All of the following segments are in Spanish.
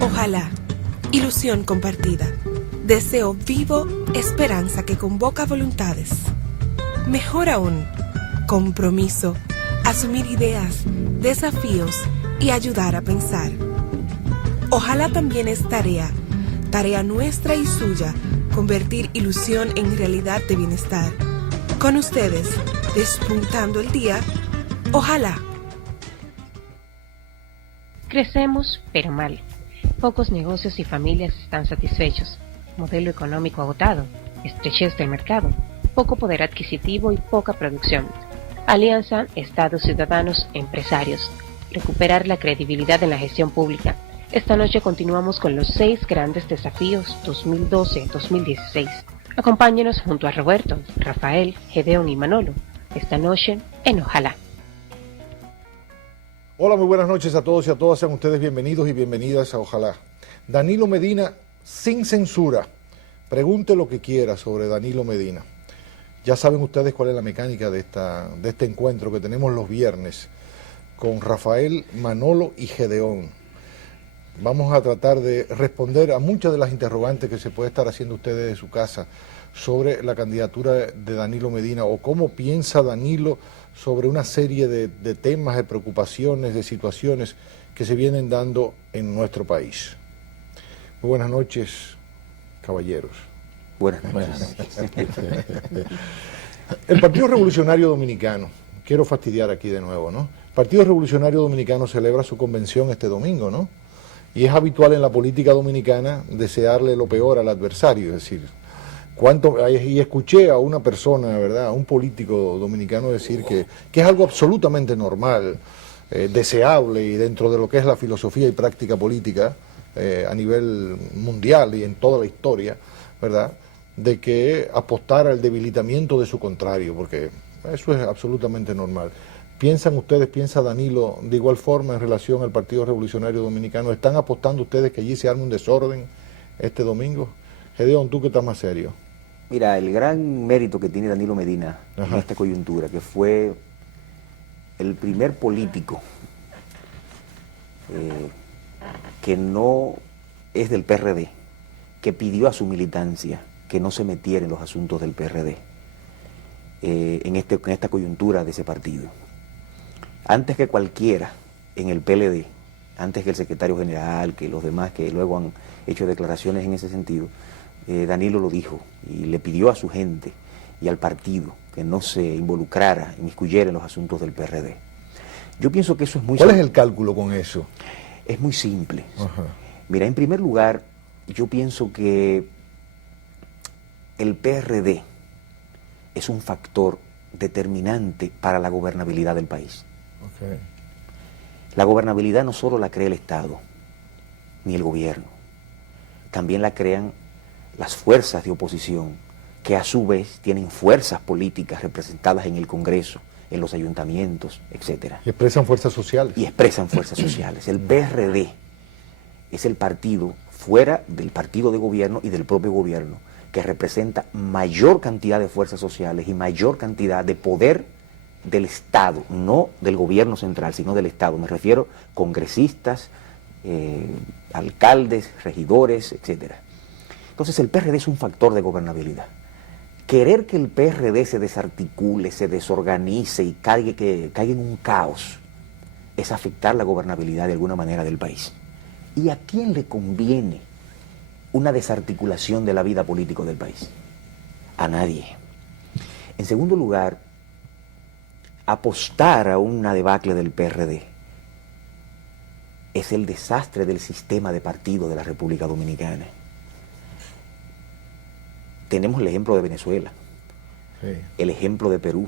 Ojalá, ilusión compartida, deseo vivo, esperanza que convoca voluntades. Mejor aún, compromiso, asumir ideas, desafíos y ayudar a pensar. Ojalá también es tarea nuestra y suya, convertir ilusión en realidad de bienestar. Con ustedes, despuntando el día, ojalá. Crecemos, pero mal. Pocos negocios y familias están satisfechos. Modelo económico agotado, estrechez del mercado, poco poder adquisitivo y poca producción. Alianza Estados, ciudadanos, empresarios. Recuperar la credibilidad en la gestión pública. Esta noche continuamos con los 6 grandes desafíos 2012-2016. Acompáñenos junto a Roberto, Rafael, Gedeón y Manolo. Esta noche en Ojalá. Hola, muy buenas noches a todos y a todas. Sean ustedes bienvenidos y bienvenidas a Ojalá. Danilo Medina, sin censura. Pregunte lo que quiera sobre Danilo Medina. Ya saben ustedes cuál es la mecánica de este encuentro que tenemos los viernes con Rafael, Manolo y Gedeón. Vamos a tratar de responder a muchas de las interrogantes que se puede estar haciendo ustedes de su casa sobre la candidatura de Danilo Medina o cómo piensa Danilo sobre una serie de temas, de preocupaciones, de situaciones que se vienen dando en nuestro país. Muy buenas noches, caballeros. Buenas noches. El Partido Revolucionario Dominicano, quiero fastidiar aquí de nuevo, ¿no? El Partido Revolucionario Dominicano celebra su convención este domingo, ¿no? Y es habitual en la política dominicana desearle lo peor al adversario, es decir, y escuché a una persona, ¿verdad?, a un político dominicano decir que es algo absolutamente normal, deseable y dentro de lo que es la filosofía y práctica política a nivel mundial y en toda la historia, ¿verdad?, de que apostar al debilitamiento de su contrario, porque eso es absolutamente normal. ¿Piensan ustedes, piensa Danilo, de igual forma en relación al Partido Revolucionario Dominicano? ¿Están apostando ustedes que allí se arme un desorden este domingo? Gedeón, tú que estás más serio. Mira, el gran mérito que tiene Danilo Medina en esta coyuntura, que fue el primer político que no es del PRD, que pidió a su militancia que no se metiera en los asuntos del PRD, en esta coyuntura de ese partido. Antes que cualquiera en el PLD, antes que el secretario general, que los demás que luego han hecho declaraciones en ese sentido, Danilo lo dijo y le pidió a su gente y al partido que no se involucrara, inmiscuyera en los asuntos del PRD. Yo pienso que eso es muy simple. ¿Cuál es el cálculo con eso? Es muy simple. Mira, en primer lugar, yo pienso que el PRD es un factor determinante para la gobernabilidad del país. La gobernabilidad no solo la crea el Estado, ni el gobierno, también la crean las fuerzas de oposición, que a su vez tienen fuerzas políticas representadas en el Congreso, en los ayuntamientos, etc. Y expresan fuerzas sociales. Y expresan fuerzas sociales. El PRD es el partido, fuera del partido de gobierno y del propio gobierno, que representa mayor cantidad de fuerzas sociales y mayor cantidad de poder del Estado, no del gobierno central, sino del Estado. Me refiero a congresistas, alcaldes, regidores, etc. Entonces el PRD es un factor de gobernabilidad. Querer que el PRD se desarticule, se desorganice y caiga en un caos es afectar la gobernabilidad de alguna manera del país. ¿Y a quién le conviene una desarticulación de la vida política del país? A nadie. En segundo lugar, apostar a una debacle del PRD es el desastre del sistema de partido de la República Dominicana. Tenemos el ejemplo de Venezuela, el ejemplo de Perú.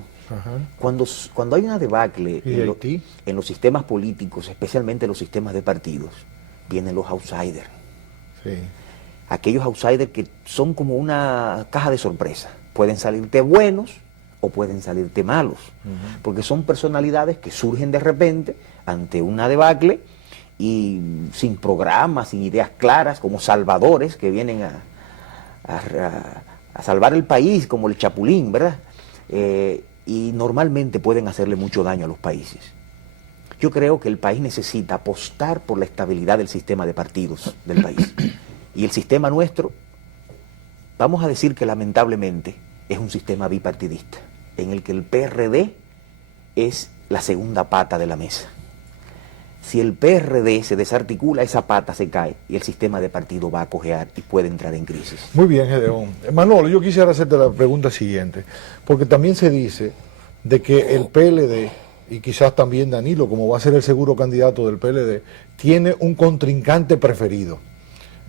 Cuando hay una debacle en los sistemas políticos, especialmente en los sistemas de partidos, vienen los outsiders. Aquellos outsiders que son como una caja de sorpresa. Pueden salirte buenos o pueden salirte malos, porque son personalidades que surgen de repente ante una debacle y sin programas, sin ideas claras, como salvadores que vienen a salvar el país, como el Chapulín, ¿verdad? Y normalmente pueden hacerle mucho daño a los países. Yo creo que el país necesita apostar por la estabilidad del sistema de partidos del país. Y el sistema nuestro, vamos a decir que lamentablemente, es un sistema bipartidista, en el que el PRD es la segunda pata de la mesa. Si el PRD se desarticula, esa pata se cae y el sistema de partido va a cojear y puede entrar en crisis. Muy bien, Gedeón. Manolo, yo quisiera hacerte la pregunta siguiente, porque también se dice de que el PLD, y quizás también Danilo, como va a ser el seguro candidato del PLD, tiene un contrincante preferido,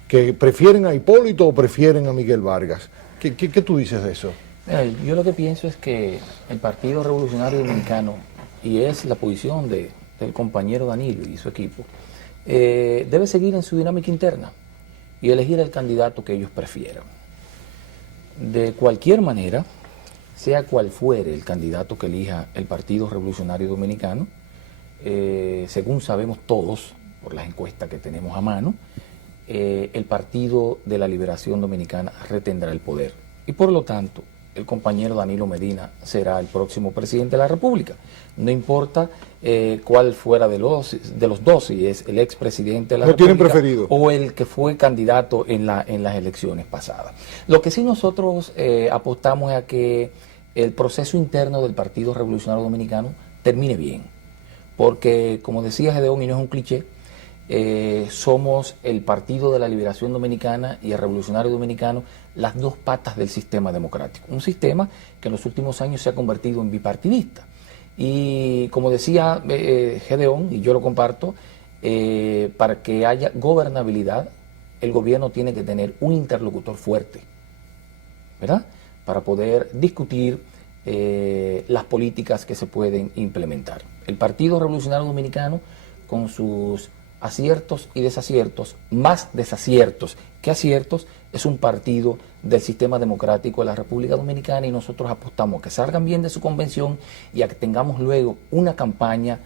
que prefieren a Hipólito o prefieren a Miguel Vargas. ¿Qué tú dices de eso? Mira, yo lo que pienso es que el Partido Revolucionario Dominicano, y es la posición del compañero Danilo y su equipo, debe seguir en su dinámica interna y elegir el candidato que ellos prefieran. De cualquier manera, sea cual fuere el candidato que elija el Partido Revolucionario Dominicano, según sabemos todos, por las encuestas que tenemos a mano, el Partido de la Liberación Dominicana retendrá el poder. Y por lo tanto, el compañero Danilo Medina será el próximo presidente de la República. No importa cuál fuera de los dos, si es el expresidente de la República tienen preferido, o el que fue candidato en las elecciones pasadas. Lo que sí nosotros apostamos es a que el proceso interno del Partido Revolucionario Dominicano termine bien. Porque, como decía Gedeón, y no es un cliché, somos el Partido de la Liberación Dominicana y el Revolucionario Dominicano las dos patas del sistema democrático. Un sistema que en los últimos años se ha convertido en bipartidista. Y como decía Gedeón, y yo lo comparto, para que haya gobernabilidad, el gobierno tiene que tener un interlocutor fuerte, ¿verdad?, para poder discutir las políticas que se pueden implementar. El Partido Revolucionario Dominicano, con sus aciertos y desaciertos, más desaciertos que aciertos, es un partido del sistema democrático de la República Dominicana, y nosotros apostamos a que salgan bien de su convención y a que tengamos luego una campaña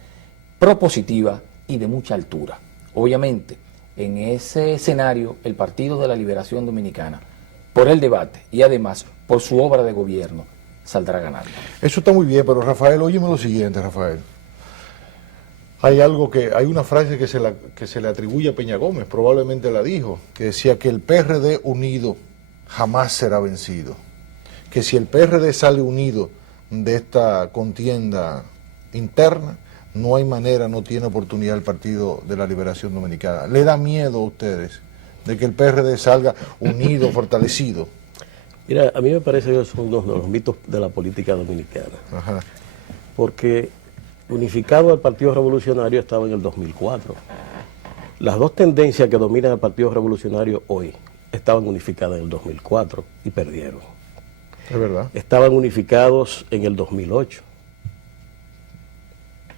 propositiva y de mucha altura. Obviamente, en ese escenario, el Partido de la Liberación Dominicana, por el debate y además por su obra de gobierno, saldrá ganando. Eso está muy bien, pero Rafael, óyeme lo siguiente, Rafael. Hay una frase que se le atribuye a Peña Gómez, probablemente la dijo, que decía que el PRD unido jamás será vencido. Que si el PRD sale unido de esta contienda interna, no hay manera, no tiene oportunidad el Partido de la Liberación Dominicana. ¿Le da miedo a ustedes de que el PRD salga unido, fortalecido? Mira, a mí me parece que son uno de los mitos de la política dominicana. Ajá. Porque unificado al Partido Revolucionario estaba en el 2004. Las dos tendencias que dominan al Partido Revolucionario hoy estaban unificadas en el 2004 y perdieron. Es verdad. Estaban unificados en el 2008.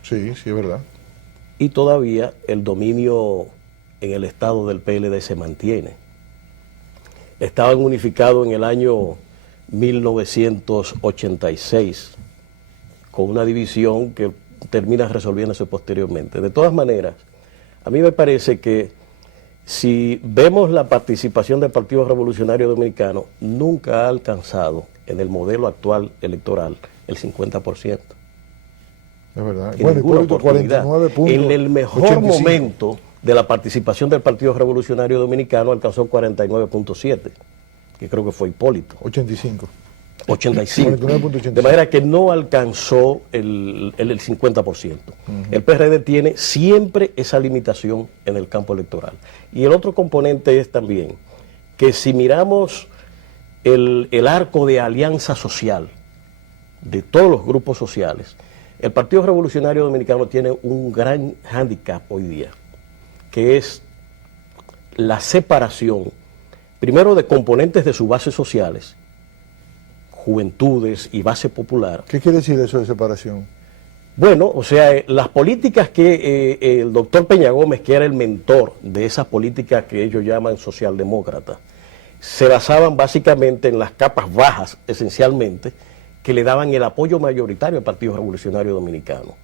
Sí, sí, es verdad. Y todavía el dominio en el estado del PLD se mantiene. Estaban unificados en el año 1986, con una división que termina resolviéndose posteriormente. De todas maneras, a mí me parece que si vemos la participación del Partido Revolucionario Dominicano, nunca ha alcanzado en el modelo actual electoral el 50%. Es verdad. En ninguna oportunidad. 49 puntos, en el mejor 85. momento de la participación del Partido Revolucionario Dominicano alcanzó 49.7, que creo que fue Hipólito. 85. 85. 49.85. De manera que no alcanzó el 50%. El PRD tiene siempre esa limitación en el campo electoral. Y el otro componente es también que si miramos el arco de alianza social de todos los grupos sociales, el Partido Revolucionario Dominicano tiene un gran hándicap hoy día, que es la separación, primero de componentes de sus bases sociales, juventudes y base popular. ¿Qué quiere decir eso de separación? Bueno, o sea, las políticas que el doctor Peña Gómez, que era el mentor de esas políticas que ellos llaman socialdemócratas, se basaban básicamente en las capas bajas, esencialmente, que le daban el apoyo mayoritario al Partido Revolucionario Dominicano.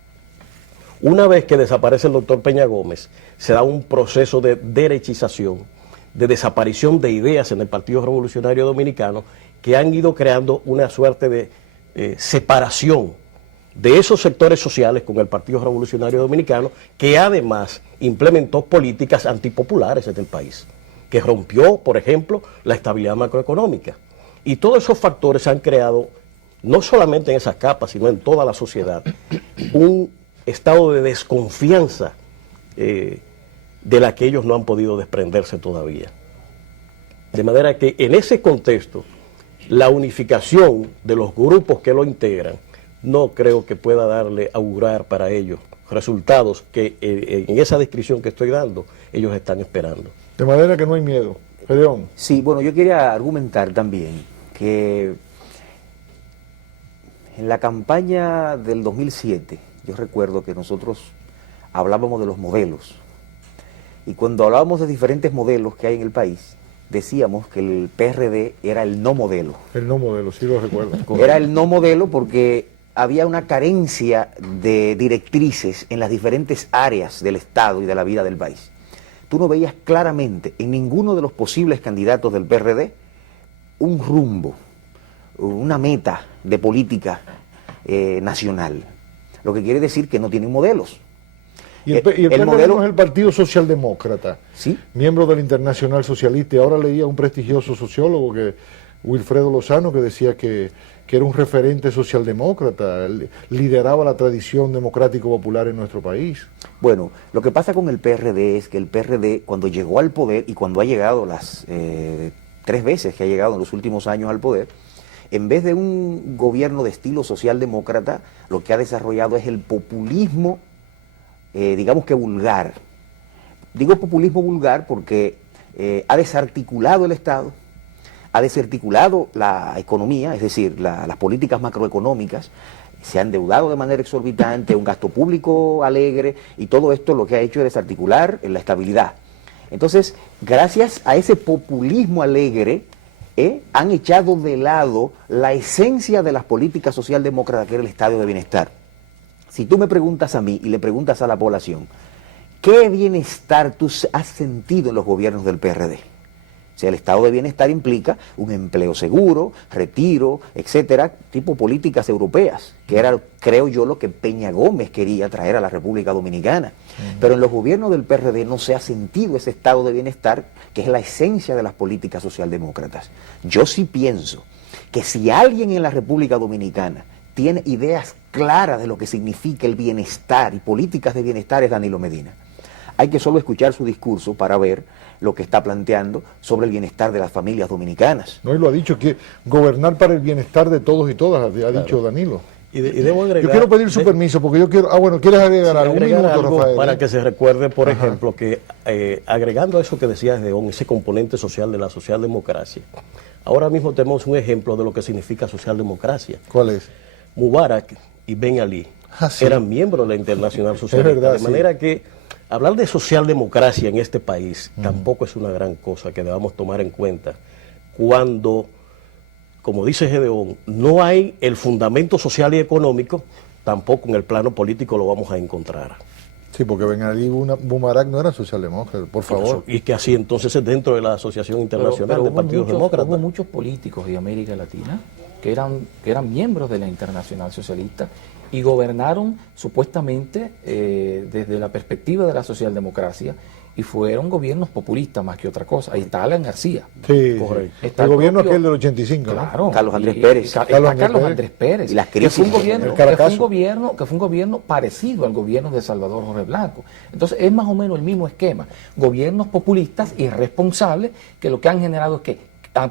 Una vez que desaparece el doctor Peña Gómez, se da un proceso de derechización, de desaparición de ideas en el Partido Revolucionario Dominicano, que han ido creando una suerte de separación de esos sectores sociales con el Partido Revolucionario Dominicano, que además implementó políticas antipopulares en el país, que rompió, por ejemplo, la estabilidad macroeconómica. Y todos esos factores han creado, no solamente en esas capas, sino en toda la sociedad, un estado de desconfianza de la que ellos no han podido desprenderse todavía. De manera que en ese contexto, la unificación de los grupos que lo integran, no creo que pueda augurar para ellos resultados que en esa descripción que estoy dando, ellos están esperando. De manera que no hay miedo. Gedeón. Sí, bueno, yo quería argumentar también que en la campaña del 2007, yo recuerdo que nosotros hablábamos de los modelos. Y cuando hablábamos de diferentes modelos que hay en el país, decíamos que el PRD era el no modelo. El no modelo, sí lo recuerdo. Era el no modelo porque había una carencia de directrices en las diferentes áreas del Estado y de la vida del país. Tú no veías claramente en ninguno de los posibles candidatos del PRD un rumbo, una meta de política nacional. Lo que quiere decir que no tienen modelos. Y el PRD modelo es el Partido Socialdemócrata, ¿sí?, miembro del Internacional Socialista. Y ahora leía un prestigioso sociólogo, Wilfredo Lozano, que decía que era un referente socialdemócrata, lideraba la tradición democrático-popular en nuestro país. Bueno, lo que pasa con el PRD es que el PRD, cuando llegó al poder y cuando ha llegado las 3 veces que ha llegado en los últimos años al poder, en vez de un gobierno de estilo socialdemócrata, lo que ha desarrollado es el populismo, digamos que vulgar. Digo populismo vulgar porque ha desarticulado el Estado, ha desarticulado la economía, es decir, las políticas macroeconómicas, se ha endeudado de manera exorbitante, un gasto público alegre, y todo esto lo que ha hecho es desarticular la estabilidad. Entonces, gracias a ese populismo alegre, han echado de lado la esencia de las políticas socialdemócratas, que era el estado de bienestar. Si tú me preguntas a mí y le preguntas a la población, ¿qué bienestar tú has sentido en los gobiernos del PRD? O sea, el estado de bienestar implica un empleo seguro, retiro, etcétera, tipo políticas europeas, que era, creo yo, lo que Peña Gómez quería traer a la República Dominicana. Pero en los gobiernos del PRD no se ha sentido ese estado de bienestar, que es la esencia de las políticas socialdemócratas. Yo sí pienso que si alguien en la República Dominicana tiene ideas claras de lo que significa el bienestar y políticas de bienestar, es Danilo Medina. Hay que solo escuchar su discurso para ver lo que está planteando sobre el bienestar de las familias dominicanas. No, y lo ha dicho, que gobernar para el bienestar de todos y todas, ha dicho Danilo. Y debo agregar, yo quiero pedir su permiso, porque yo quiero... bueno, ¿quieres agregar algo? Un minuto, Rafael. Para que se recuerde, por ejemplo, que agregando a eso que decías, Gedeón, ese componente social de la socialdemocracia, ahora mismo tenemos un ejemplo de lo que significa socialdemocracia. ¿Cuál es? Mubarak y Ben Ali eran miembros de la Internacional Socialista. Es verdad, de manera que hablar de socialdemocracia en este país tampoco es una gran cosa que debamos tomar en cuenta cuando, como dice Gedeón, no hay el fundamento social y económico, tampoco en el plano político lo vamos a encontrar. Sí, porque Ben Ali y Mubarak no eran socialdemócratas, por favor. Y que así entonces es dentro de la Asociación Internacional de Partidos Demócratas. Hubo muchos políticos de América Latina que eran miembros de la Internacional Socialista y gobernaron supuestamente desde la perspectiva de la socialdemocracia, y fueron gobiernos populistas más que otra cosa. Ahí está Alan García. Sí, correcto. El gobierno aquel del 85, claro, ¿no? Carlos Andrés Pérez. Carlos Andrés Pérez. Y las que crisis. fue un gobierno parecido al gobierno de Salvador Jorge Blanco. Entonces es más o menos el mismo esquema. Gobiernos populistas irresponsables que lo que han generado es que han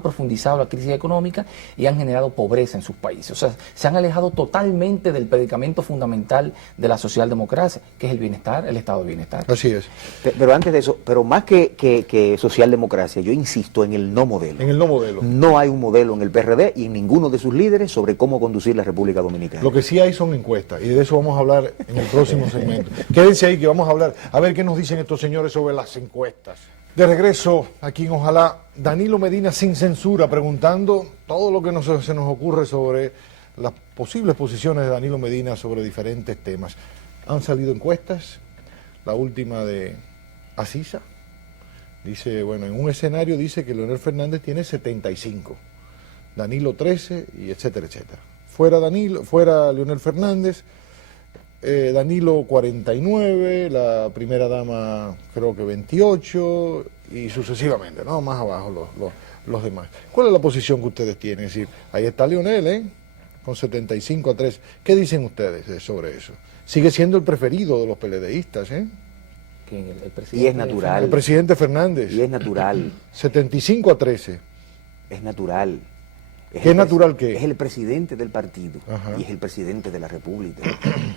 profundizado la crisis económica y han generado pobreza en sus países. O sea, se han alejado totalmente del predicamento fundamental de la socialdemocracia, que es el bienestar, el estado de bienestar. Así es. Pero antes de eso, pero más que socialdemocracia, yo insisto en el no modelo. En el no modelo. No hay un modelo en el PRD y en ninguno de sus líderes sobre cómo conducir la República Dominicana. Lo que sí hay son encuestas, y de eso vamos a hablar en el próximo segmento. Quédense ahí que vamos a hablar, a ver qué nos dicen estos señores sobre las encuestas. De regreso aquí en Ojalá, Danilo Medina sin censura, preguntando todo lo que se nos ocurre sobre las posibles posiciones de Danilo Medina sobre diferentes temas. Han salido encuestas, la última de Asisa, dice, bueno, en un escenario dice que Leonel Fernández tiene 75, Danilo 13, y etcétera, etcétera. fuera Leonel Fernández, Danilo 49, la primera dama creo que 28 y sucesivamente, ¿no? Más abajo los demás. ¿Cuál es la posición que ustedes tienen? Es decir, ahí está Leonel, con 75-3. ¿Qué dicen ustedes sobre eso? Sigue siendo el preferido de los PLDistas, Y es natural. El presidente Fernández. Y es natural. 75-13. Es natural. ¿Qué es natural qué? Es el presidente del partido. Ajá. Y es el presidente de la República.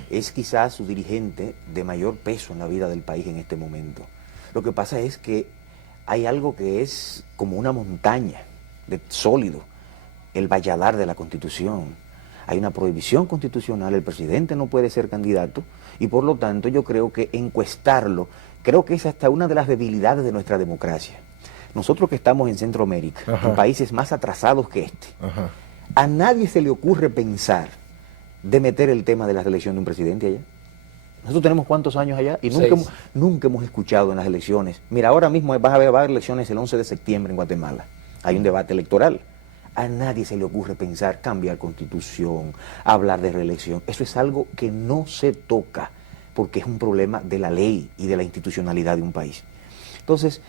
Es quizás su dirigente de mayor peso en la vida del país en este momento. Lo que pasa es que hay algo que es como una montaña de sólido, el valladar de la Constitución. Hay una prohibición constitucional, el presidente no puede ser candidato y por lo tanto yo creo que encuestarlo, creo que es hasta una de las debilidades de nuestra democracia. Nosotros que estamos en Centroamérica, en países más atrasados que este, a nadie se le ocurre pensar de meter el tema de la reelección de un presidente allá. Nosotros tenemos ¿cuántos años allá? Y nunca hemos escuchado en las elecciones. Mira, ahora mismo va a haber elecciones el 11 de septiembre en Guatemala. Hay un debate electoral. A nadie se le ocurre pensar cambiar constitución, hablar de reelección. Eso es algo que no se toca porque es un problema de la ley y de la institucionalidad de un país. Entonces,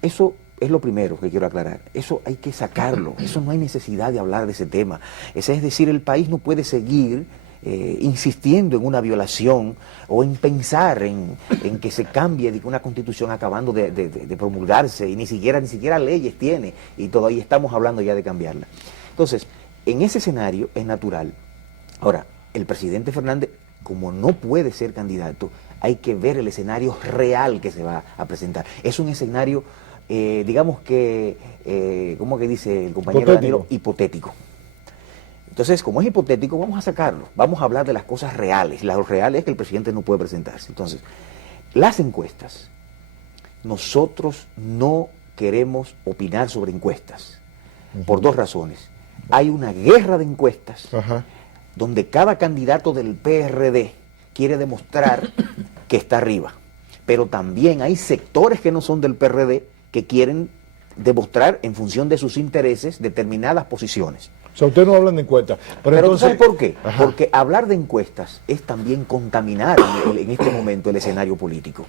eso es lo primero que quiero aclarar. Eso hay que sacarlo. Eso no hay necesidad de hablar de ese tema. Es decir, el país no puede seguir insistiendo en una violación o en pensar en que se cambie una constitución acabando de promulgarse y ni siquiera leyes tiene y todavía estamos hablando ya de cambiarla. Entonces, en ese escenario es natural. Ahora, el presidente Fernández, como no puede ser candidato, hay que ver el escenario real que se va a presentar. Es un escenario, digamos que, ¿cómo que dice el compañero Danilo? Hipotético. Entonces, como es hipotético, vamos a sacarlo. Vamos a hablar de las cosas reales. Lo real es que el presidente no puede presentarse. Entonces, las encuestas, nosotros no queremos opinar sobre encuestas, por dos razones. Hay una guerra de encuestas, donde cada candidato del PRD quiere demostrar que está arriba. Pero también hay sectores que no son del PRD que quieren demostrar en función de sus intereses determinadas posiciones. O sea, ustedes no hablan de encuestas. Pero entonces, ¿sabes por qué? Porque hablar de encuestas es también contaminar en este momento el escenario político.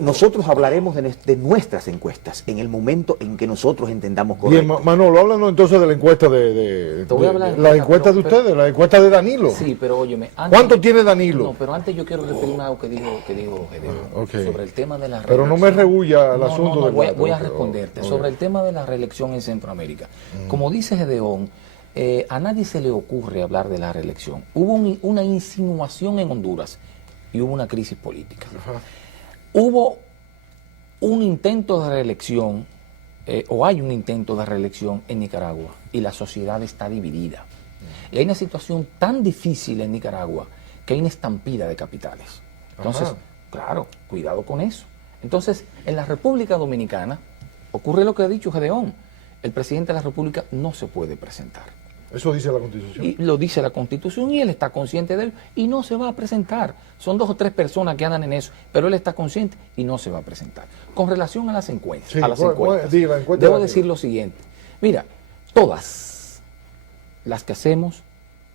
Nosotros hablaremos de nuestras encuestas en el momento en que nosotros entendamos correcto. Bien, Manolo, háblanos entonces de la encuesta la encuesta de ustedes, la encuesta de Danilo. Sí, pero óyeme. ¿Cuánto tiene Danilo? No, pero antes yo quiero referirme a algo que dijo Gedeón, sobre el tema de la reelección. Pero no me rehuya el asunto del dato. Voy a responderte sobre el tema de la reelección en Centroamérica. Como dice Gedeón, a nadie se le ocurre hablar de la reelección. Hubo una insinuación en Honduras y hubo una crisis política. Hubo un intento de reelección, o hay un intento de reelección en Nicaragua, y la sociedad está dividida. Y hay una situación tan difícil en Nicaragua que hay una estampida de capitales. Entonces, claro, cuidado con eso. Entonces, en la República Dominicana ocurre lo que ha dicho Gedeón. El presidente de la República no se puede presentar. Eso dice la Constitución. Y lo dice la Constitución y él está consciente de ello y no se va a presentar. Son 2 o 3 personas que andan en eso, pero él está consciente y no se va a presentar. Con relación a las encuestas, debo decir lo siguiente. Mira, todas las que hacemos,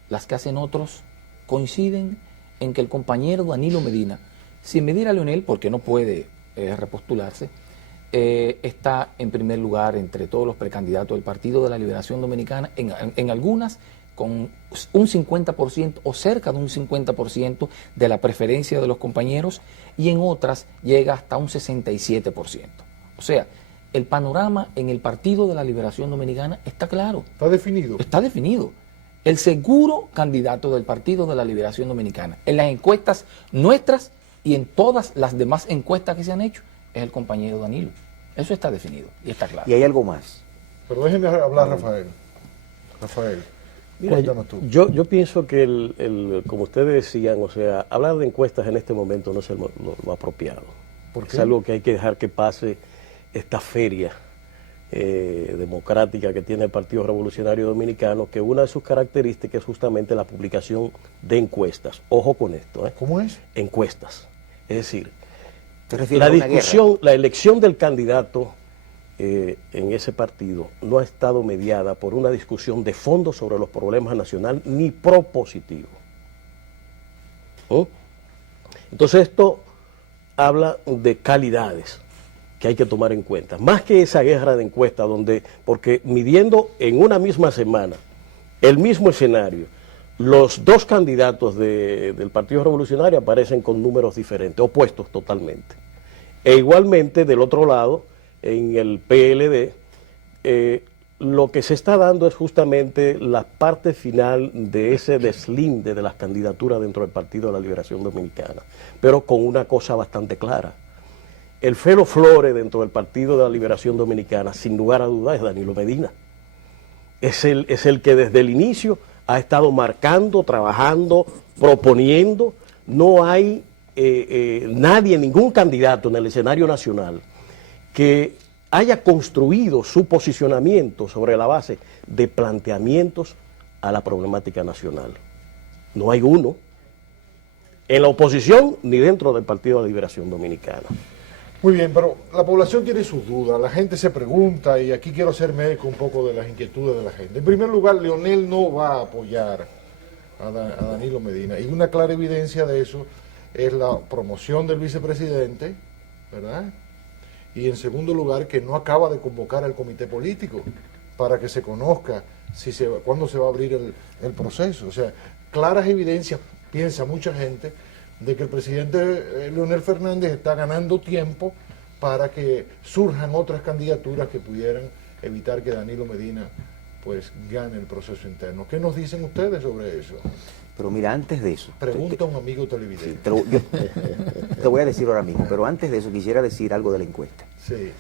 las que hacen otros, coinciden en que el compañero Danilo Medina, sin medir a Leonel, porque no puede repostularse, está en primer lugar entre todos los precandidatos del Partido de la Liberación Dominicana, en algunas con un 50% o cerca de un 50% de la preferencia de los compañeros y en otras llega hasta un 67%. O sea, el panorama en el Partido de la Liberación Dominicana está claro. ¿Está definido? Está definido. El seguro candidato del Partido de la Liberación Dominicana, en las encuestas nuestras y en todas las demás encuestas que se han hecho, es el compañero Danilo. Eso está definido y está claro. Y hay algo más. Pero déjenme hablar, Rafael. Mira, yo pienso que, como ustedes decían, o sea, hablar de encuestas en este momento no es lo apropiado. ¿Por qué? Es algo que hay que dejar que pase esta feria democrática que tiene el Partido Revolucionario Dominicano, que una de sus características es justamente la publicación de encuestas. Ojo con esto. ¿Cómo es? Encuestas. Es decir, la discusión, la elección del candidato en ese partido no ha estado mediada por una discusión de fondo sobre los problemas nacionales ni propositivo. Entonces esto habla de calidades que hay que tomar en cuenta, más que esa guerra de encuestas porque midiendo en una misma semana el mismo escenario, los dos candidatos del Partido Revolucionario aparecen con números diferentes, opuestos totalmente. E igualmente del otro lado, en el PLD, lo que se está dando es justamente la parte final de ese deslinde de las candidaturas dentro del Partido de la Liberación Dominicana, pero con una cosa bastante clara. El felo flore dentro del Partido de la Liberación Dominicana, sin lugar a dudas, es Danilo Medina. Es el que desde el inicio ha estado marcando, trabajando, proponiendo. No hay nadie, ningún candidato en el escenario nacional que haya construido su posicionamiento sobre la base de planteamientos a la problemática nacional. No hay uno en la oposición ni dentro del Partido de la Liberación Dominicana. Muy bien, pero la población tiene sus dudas, la gente se pregunta, y aquí quiero hacerme eco un poco de las inquietudes de la gente. En primer lugar, Leonel no va a apoyar a Danilo Medina, y una clara evidencia de eso es la promoción del vicepresidente, ¿verdad? Y en segundo lugar, que no acaba de convocar al comité político para que se conozca cuándo se va a abrir el proceso. O sea, claras evidencias, piensa mucha gente, de que el presidente Leonel Fernández está ganando tiempo para que surjan otras candidaturas que pudieran evitar que Danilo Medina pues gane el proceso interno. ¿Qué nos dicen ustedes sobre eso? Pero mira, antes de eso... Pregunta a un amigo televidente. Sí, te voy a decir ahora mismo, pero antes de eso quisiera decir algo de la encuesta. Sí.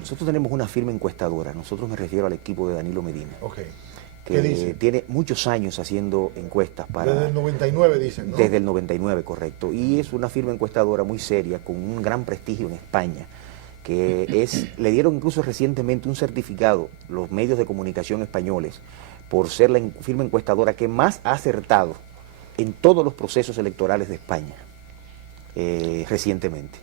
Nosotros tenemos una firma encuestadora, nosotros me refiero al equipo de Danilo Medina. Ok. Que tiene muchos años haciendo encuestas para... Desde el 99 dicen, ¿no? Desde el 99, correcto. Y es una firma encuestadora muy seria, con un gran prestigio en España, le dieron incluso recientemente un certificado, los medios de comunicación españoles, por ser la firma encuestadora que más ha acertado en todos los procesos electorales de España, recientemente.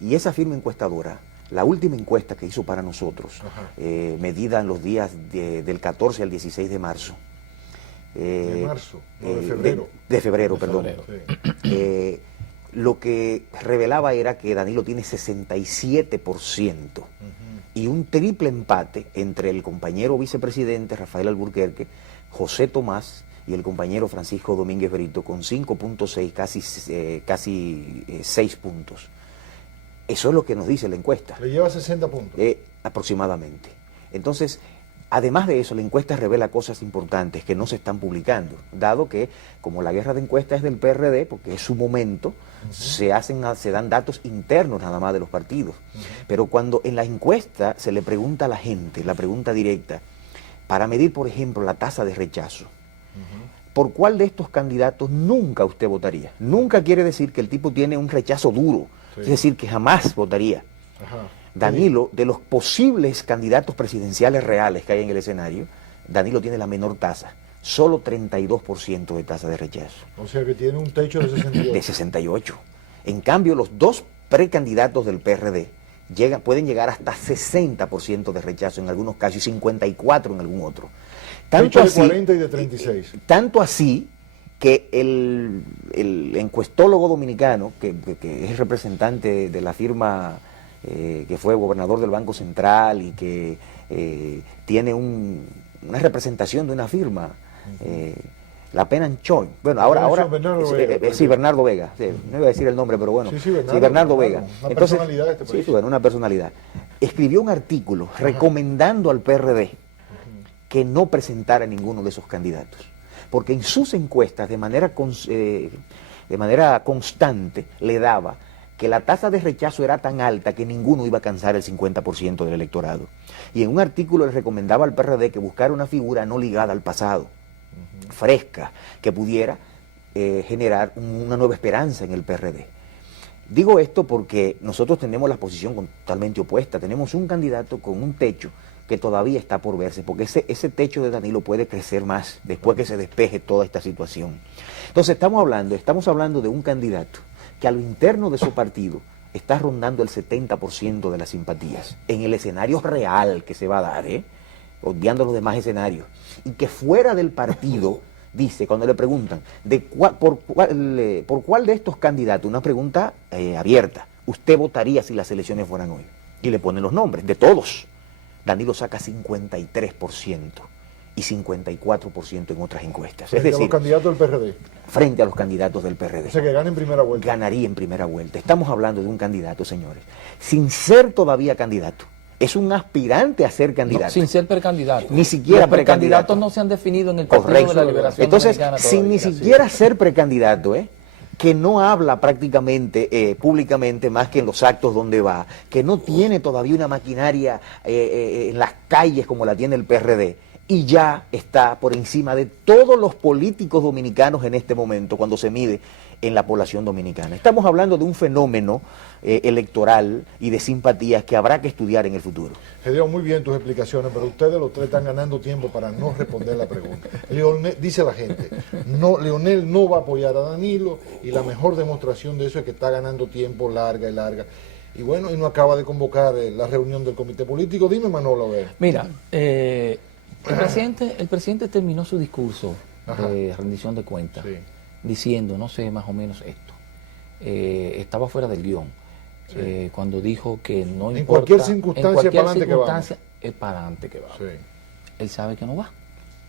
Y esa firma encuestadora, la última encuesta que hizo para nosotros, medida en los días del 14 al 16 de marzo. ¿De marzo? No, de febrero. De febrero, perdón. Sí. Lo que revelaba era que Danilo tiene 67% y un triple empate entre el compañero vicepresidente Rafael Alburquerque, José Tomás y el compañero Francisco Domínguez Brito con 5.6, casi 6 puntos. Eso es lo que nos dice la encuesta. Le lleva 60 puntos. Aproximadamente. Entonces, además de eso, la encuesta revela cosas importantes que no se están publicando, dado que, como la guerra de encuestas es del PRD, porque es su momento, se dan datos internos nada más de los partidos. Pero cuando en la encuesta se le pregunta a la gente, la pregunta directa, para medir, por ejemplo, la tasa de rechazo, ¿por cuál de estos candidatos nunca usted votaría? Nunca quiere decir que el tipo tiene un rechazo duro, es decir, que jamás votaría. Danilo, de los posibles candidatos presidenciales reales que hay en el escenario, Danilo tiene la menor tasa, solo 32% de tasa de rechazo. O sea que tiene un techo de 68. De 68. En cambio, los dos precandidatos del PRD pueden llegar hasta 60% de rechazo en algunos casos y 54% en algún otro. Tanto así, de 40 y de 36. Tanto así que el encuestólogo dominicano, que es representante de la firma... que fue gobernador del Banco Central y que tiene una representación de una firma, la Penn & Choice. Bueno, ahora Bernardo Vega, sí, Bernardo Vega, sí, no iba a decir el nombre, pero bueno, sí, Bernardo Vega. Una personalidad de este país. Sí, bueno, una personalidad. Escribió un artículo recomendando al PRD que no presentara ninguno de esos candidatos, porque en sus encuestas de manera constante le daba que la tasa de rechazo era tan alta que ninguno iba a alcanzar el 50% del electorado. Y en un artículo le recomendaba al PRD que buscara una figura no ligada al pasado, fresca, que pudiera generar una nueva esperanza en el PRD. Digo esto porque nosotros tenemos la posición totalmente opuesta. Tenemos un candidato con un techo que todavía está por verse, porque ese techo de Danilo puede crecer más después que se despeje toda esta situación. Entonces estamos hablando de un candidato que a lo interno de su partido está rondando el 70% de las simpatías en el escenario real que se va a dar, obviando los demás escenarios, y que fuera del partido, dice, cuando le preguntan, por cuál de estos candidatos, una pregunta abierta, usted votaría si las elecciones fueran hoy, y le ponen los nombres, de todos, Danilo saca 53% y 54% en otras encuestas. Frente es decir, a los candidatos del PRD. Frente a los candidatos del PRD. O sea, que gane en primera vuelta. Ganaría en primera vuelta. Estamos hablando de un candidato, señores, sin ser todavía candidato. Es un aspirante a ser candidato. No, sin ser precandidato. Ni siquiera los precandidatos precandidato. no se han definido en el Partido Correcto. de la Liberación Entonces, Dominicana sin todavía, ni siquiera ser precandidato, que no habla prácticamente públicamente más que en los actos donde va, que no tiene todavía una maquinaria en las calles como la tiene el PRD, y ya está por encima de todos los políticos dominicanos en este momento cuando se mide en la población dominicana. Estamos hablando de un fenómeno electoral y de simpatías que habrá que estudiar en el futuro. Gedeón, muy bien tus explicaciones, pero ustedes los tres están ganando tiempo para no responder la pregunta. Dice la gente, Leonel no va a apoyar a Danilo, y la mejor demostración de eso es que está ganando tiempo larga y larga. Y bueno, y no acaba de convocar la reunión del comité político. Dime, Manolo, a ver. Mira, el presidente terminó su discurso de rendición de cuentas diciendo, no sé, más o menos esto. Estaba fuera del guión cuando dijo que no importa. En cualquier circunstancia es para adelante que vamos. Sí. Él sabe que no va,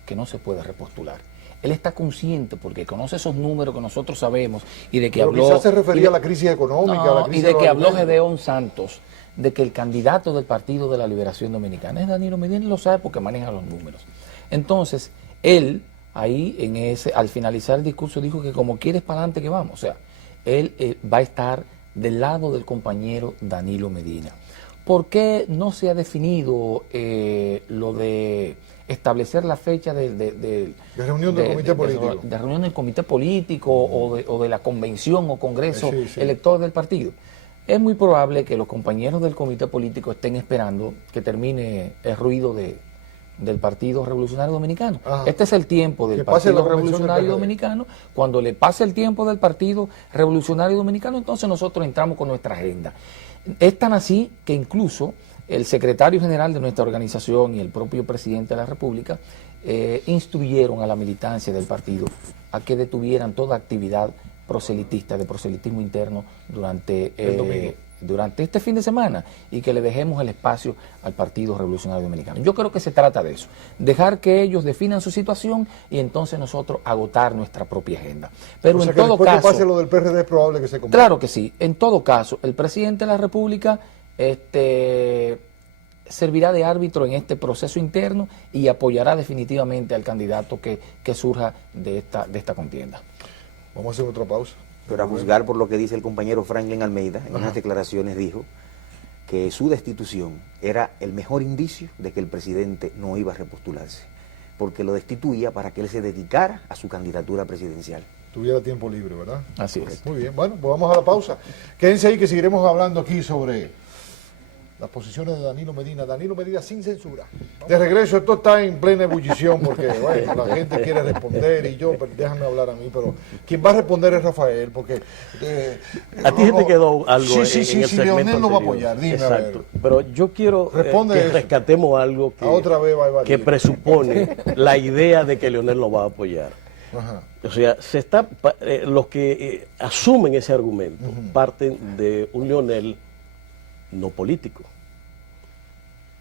que no se puede repostular. Él está consciente porque conoce esos números que nosotros sabemos y de que pero habló. Quizás se refería a la crisis económica, a la crisis y de que habló alimentos. Gedeón Santos, de que el candidato del Partido de la Liberación Dominicana es Danilo Medina, y lo sabe porque maneja los números. Entonces, él ahí al finalizar el discurso dijo que como quieres para adelante que vamos, o sea, él va a estar del lado del compañero Danilo Medina. ¿Por qué no se ha definido lo de establecer la fecha de reunión del comité político? De reunión del comité político o de la convención o congreso electoral del partido. Es muy probable que los compañeros del comité político estén esperando que termine el ruido del Partido Revolucionario Dominicano. Este es el tiempo del Partido Revolucionario Dominicano. Cuando le pase el tiempo del Partido Revolucionario Dominicano, entonces nosotros entramos con nuestra agenda. Es tan así que incluso el secretario general de nuestra organización y el propio presidente de la República instruyeron a la militancia del partido a que detuvieran toda actividad proselitista, de proselitismo interno durante este fin de semana, y que le dejemos el espacio al Partido Revolucionario Dominicano. Yo creo que se trata de eso, dejar que ellos definan su situación y entonces nosotros agotar nuestra propia agenda. Pero o sea, en que todo después caso, que pase lo del PRD es probable que se convoque. Claro que sí. En todo caso, el presidente de la República servirá de árbitro en este proceso interno y apoyará definitivamente al candidato que surja de esta contienda. Vamos a hacer otra pausa. Pero a juzgar por lo que dice el compañero Franklin Almeida, en unas declaraciones dijo que su destitución era el mejor indicio de que el presidente no iba a repostularse, porque lo destituía para que él se dedicara a su candidatura presidencial. Tuviera tiempo libre, ¿verdad? Así es. Muy bien, bueno, pues vamos a la pausa. Quédense ahí que seguiremos hablando aquí sobre las posiciones de Danilo Medina. Danilo Medina sin censura. De regreso, esto está en plena ebullición porque bueno, la gente quiere responder y yo, pero déjame hablar a mí, pero quien va a responder es Rafael, porque... a ti se te quedó algo en el segmento Leonel no va a apoyar, dime. Exacto. A ver. Pero yo quiero que rescatemos algo que presupone la idea de que Leonel no va a apoyar. Ajá. O sea, los que asumen ese argumento parten de un Leonel no político.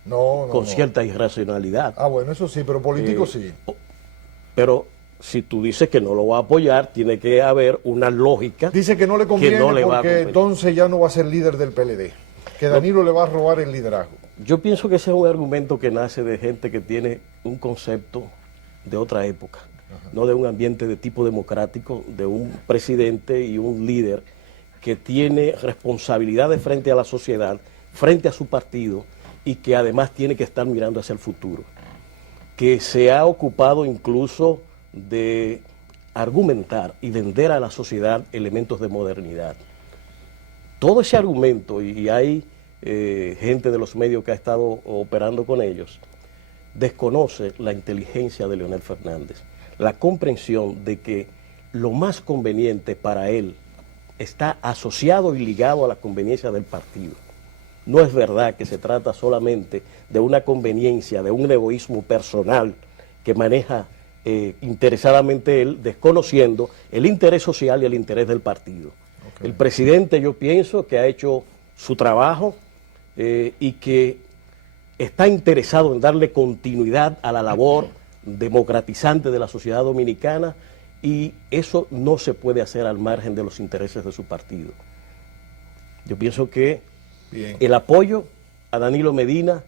Con cierta irracionalidad. Ah, bueno, eso sí, pero político sí. Pero si tú dices que no lo va a apoyar, tiene que haber una lógica. Dice que no le conviene porque entonces ya no va a ser líder del PLD. Que Danilo le va a robar el liderazgo. Yo pienso que ese es un argumento que nace de gente que tiene un concepto de otra época, no de un ambiente de tipo democrático, de un presidente y un líder que tiene responsabilidades frente a la sociedad, frente a su partido, y que además tiene que estar mirando hacia el futuro, que se ha ocupado incluso de argumentar y vender a la sociedad elementos de modernidad. Todo ese argumento, y hay gente de los medios que ha estado operando con ellos, desconoce la inteligencia de Leonel Fernández, la comprensión de que lo más conveniente para él está asociado y ligado a la conveniencia del partido. No es verdad que se trata solamente de una conveniencia, de un egoísmo personal que maneja interesadamente él, desconociendo el interés social y el interés del partido. Okay. El presidente, yo pienso que ha hecho su trabajo y que está interesado en darle continuidad a la labor democratizante de la sociedad dominicana, y eso no se puede hacer al margen de los intereses de su partido. Yo pienso que el apoyo a Danilo Medina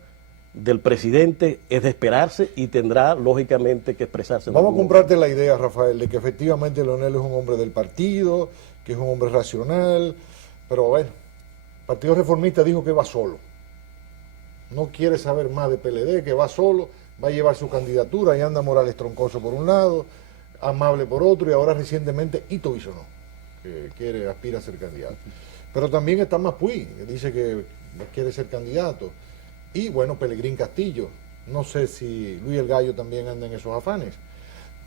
del presidente es de esperarse y tendrá lógicamente que expresarse. Vamos a comprarte la idea, Rafael, de que efectivamente Leonel es un hombre del partido, que es un hombre racional, pero bueno, el Partido Reformista dijo que va solo. No quiere saber más de PLD, que va solo, va a llevar su candidatura, y anda Morales Troncoso por un lado, Amable por otro, y ahora recientemente Ito Bisonó, que aspira a ser candidato. Pero también está Mapuí, que dice que quiere ser candidato. Y bueno, Pelegrín Castillo. No sé si Luis el Gallo también anda en esos afanes.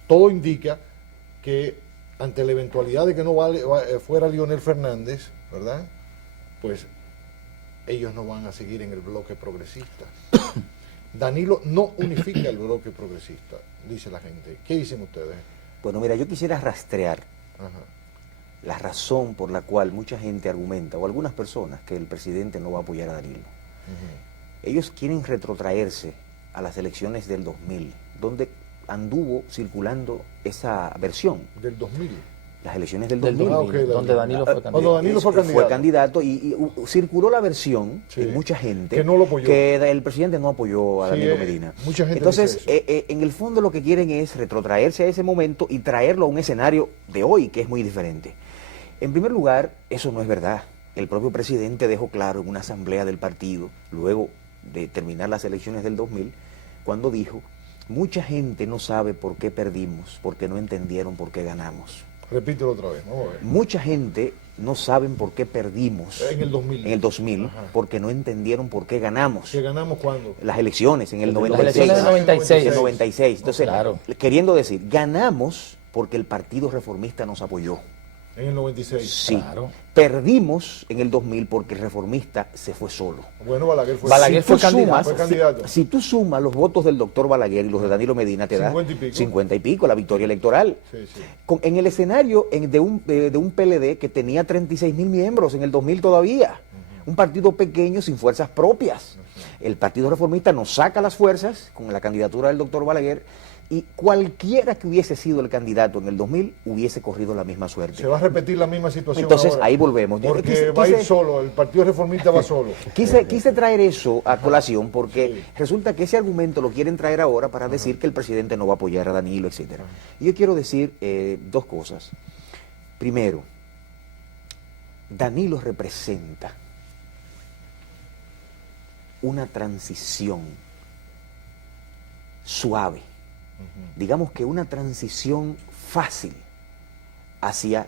Todo indica que ante la eventualidad de que no fuera Leonel Fernández, ¿verdad? Pues ellos no van a seguir en el bloque progresista. Danilo no unifica el bloque progresista, dice la gente. ¿Qué dicen ustedes? Bueno, mira, yo quisiera rastrear la razón por la cual mucha gente argumenta, o algunas personas, que el presidente no va a apoyar a Danilo. Ellos quieren retrotraerse a las elecciones del 2000, donde anduvo circulando esa versión. ¿Del 2000? Las elecciones del 2000. Donde Danilo fue candidato. Cuando Danilo fue candidato y circuló la versión en mucha gente que no lo apoyó, que el presidente no apoyó a Danilo Medina. Mucha gente. Entonces, en el fondo lo que quieren es retrotraerse a ese momento y traerlo a un escenario de hoy que es muy diferente. En primer lugar, eso no es verdad. El propio presidente dejó claro en una asamblea del partido, luego de terminar las elecciones del 2000, cuando dijo: mucha gente no sabe por qué perdimos, porque no entendieron por qué ganamos. Repítelo otra vez, vamos a ver. Mucha gente no saben por qué perdimos en el 2000, en el 2000 porque no entendieron por qué ganamos. ¿Qué ganamos cuándo? Las elecciones, en el 96. Las elecciones del 96. En el 96. Entonces, claro, queriendo decir, ganamos porque el Partido Reformista nos apoyó. En el 96. Sí. Claro. Perdimos en el 2000 porque el Reformista se fue solo. Bueno, Balaguer fue candidato. Si tú sumas los votos del doctor Balaguer y los de Danilo Medina, te da 50 y pico la victoria electoral. Sí, sí. En el escenario de un PLD que tenía 36.000 miembros en el 2000 todavía. Un partido pequeño sin fuerzas propias. El Partido Reformista nos saca las fuerzas con la candidatura del doctor Balaguer, y cualquiera que hubiese sido el candidato en el 2000 hubiese corrido la misma suerte. Se va a repetir la misma situación. Entonces ahora, ahí volvemos. Porque va a ir solo, el Partido Reformista va solo. Quise traer eso a colación porque resulta que ese argumento lo quieren traer ahora para decir que el presidente no va a apoyar a Danilo, etcétera. Y yo quiero decir dos cosas. Primero, Danilo representa una transición suave, digamos que una transición fácil hacia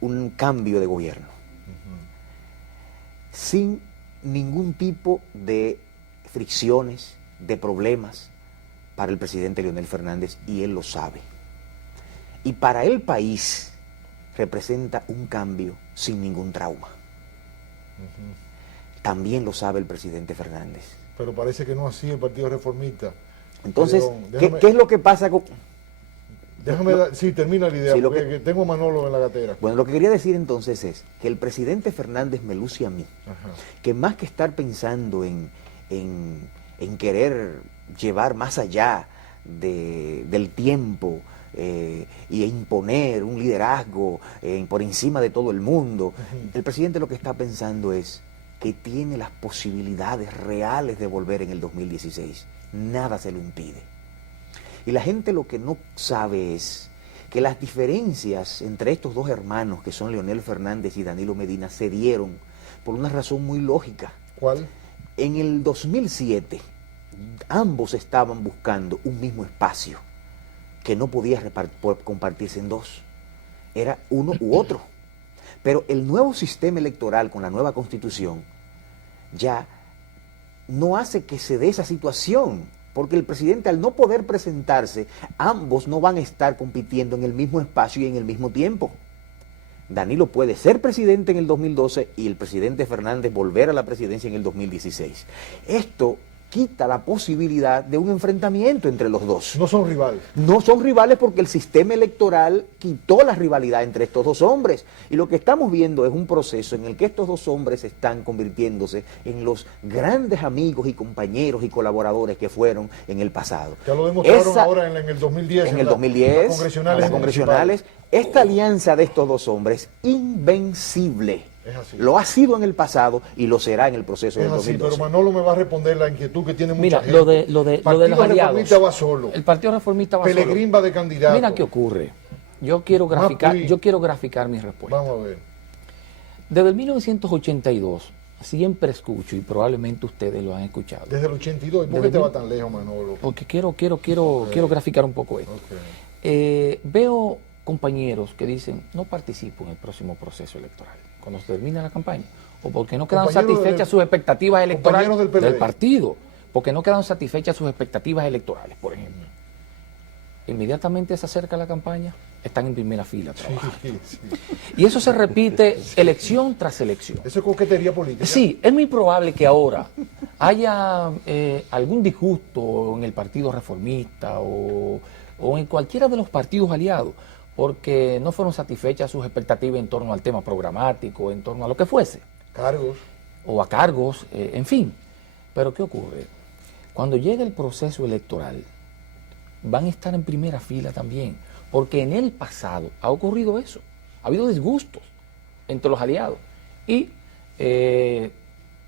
un cambio de gobierno, sin ningún tipo de fricciones, de problemas para el presidente Leonel Fernández, y él lo sabe. Y para el país representa un cambio sin ningún trauma. También lo sabe el presidente Fernández. Pero parece que no así el Partido Reformista. Entonces, ¿qué es lo que pasa con...? Sí, termina la idea, sí, porque tengo a Manolo en la gatera. Bueno, lo que quería decir entonces es que el presidente Fernández me luce a mí, que más que estar pensando en querer llevar más allá del tiempo y imponer un liderazgo por encima de todo el mundo, el presidente lo que está pensando es que tiene las posibilidades reales de volver en el 2016. Nada se lo impide. Y la gente lo que no sabe es que las diferencias entre estos dos hermanos, que son Leonel Fernández y Danilo Medina, se dieron por una razón muy lógica. ¿Cuál? En el 2007, ambos estaban buscando un mismo espacio que no podía compartirse en dos. Era uno u otro. Pero el nuevo sistema electoral con la nueva constitución ya no hace que se dé esa situación, porque el presidente, al no poder presentarse, ambos no van a estar compitiendo en el mismo espacio y en el mismo tiempo. Danilo puede ser presidente en el 2012 y el presidente Fernández volver a la presidencia en el 2016. Esto quita la posibilidad de un enfrentamiento entre los dos. No son rivales. No son rivales porque el sistema electoral quitó la rivalidad entre estos dos hombres. Y lo que estamos viendo es un proceso en el que estos dos hombres están convirtiéndose en los grandes amigos y compañeros y colaboradores que fueron en el pasado. Ya lo demostraron ahora en el 2010. En el 2010, las congresionales. Esta alianza de estos dos hombres, invencible. Lo ha sido en el pasado y lo será en el proceso del 2012. Pero Manolo me va a responder la inquietud que tiene mucha gente. Mira, lo de los aliados. El Partido Reformista va solo. El Partido Reformista va solo. Pelegrín va de candidato. Mira qué ocurre. Yo quiero graficar mi respuesta. Vamos a ver. Desde el 1982 siempre escucho, y probablemente ustedes lo han escuchado. Desde el 82. ¿Y por qué te va tan lejos, Manolo? Porque quiero graficar un poco esto. Veo compañeros que dicen, no participo en el próximo proceso electoral, cuando se termine la campaña, o porque no quedan satisfechas sus expectativas electorales del partido, porque no quedan satisfechas sus expectativas electorales, por ejemplo. Inmediatamente se acerca la campaña, están en primera fila trabajando. Sí. Y eso se repite elección tras elección. Eso es coquetería política. Sí, es muy probable que ahora haya algún disgusto en el Partido Reformista o en cualquiera de los partidos aliados, porque no fueron satisfechas sus expectativas en torno al tema programático, en torno a lo que fuese. Cargos. O a cargos, en fin. Pero ¿qué ocurre? Cuando llegue el proceso electoral, van a estar en primera fila también, porque en el pasado ha ocurrido eso. Ha habido disgustos entre los aliados y